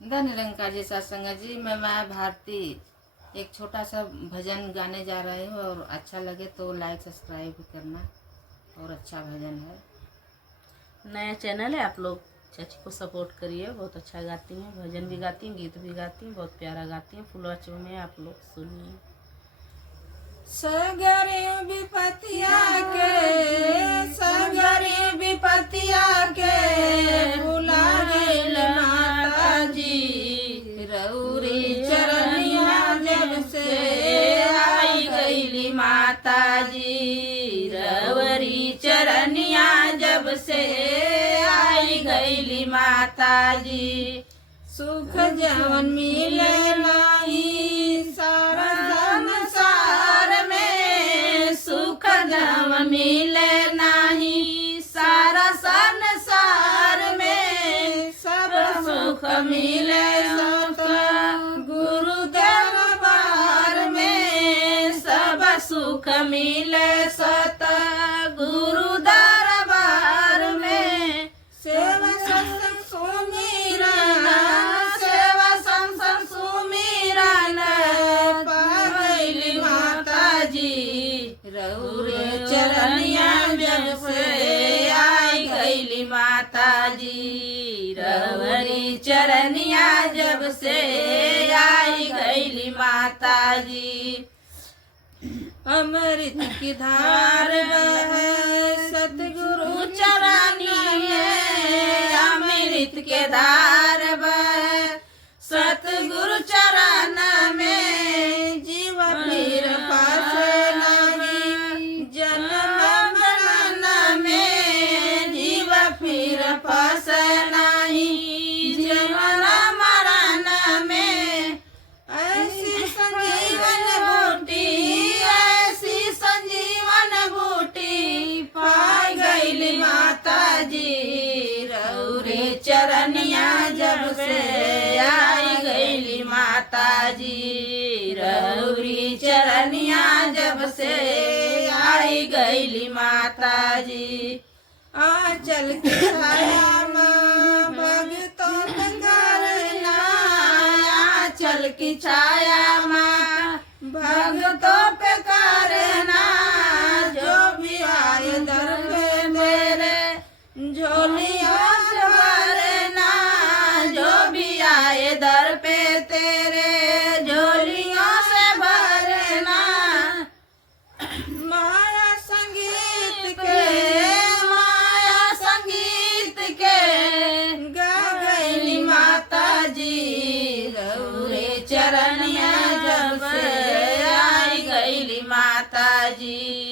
धन निरंकार जी सत्संग जी, मैं माया भारती एक छोटा सा भजन गाने जा रही हूँ और अच्छा लगे तो लाइक सब्सक्राइब करना। और अच्छा भजन है, नया चैनल है, आप लोग चाची को सपोर्ट करिए। बहुत अच्छा गाती हैं, भजन भी गाती हैं, गीत भी गाती हैं, बहुत प्यारा गाती हैं। फुलवाचों में आप लोग सुनिए। सगरे विपतिया के, सगरे विपतिया के भुला गइल माता जी, रउरी चरनिया जब से आई गइली माता जी, रउरी चरनिया जब से आई गइली माता जी। सुख जवन मिले नाही सारा संसार में, सुख जवन मिले नाही सारा संसार में, सब सुख मिले सत गुरु दरबार में, सब सुख मिले सत गुरु दरबार में। सेवा सत्संग सुमिरन, सेवा सत्संग सुमिरन पा गइली माता जी, रउरे चरनिया जब से आई गइली माता जी, रउरी चरनिया जब से आई गइली माता जी। अमृत की धार बहे सतगुरु चरनिया में, अमृत के धार बहे सतगुरु चरण में, जीव फिर पासे नहीं जन्म मरण में, जीव फिर पासे नहीं जीवन मरण में। ऐसी संजीवन बूटी, ऐसी संजीवन बूटी पाई गइली माता जी, रउरे चरनिया जब से आई गइली माता जी, रउरी चरनिया जब से आई गइली माता जी। आंचल के छाया माँ भगतों का करना, आंचल की छाया माँ भगतों पे करना, जो भी आए दर पे मेरे झोलियों से भरना, जो भी आए दर पे तेरे झोलियों से भरना। माया संगीत के, माया संगीत के गा गइली माता जी, रउरे चरनिया जब से आई गइली माता जी।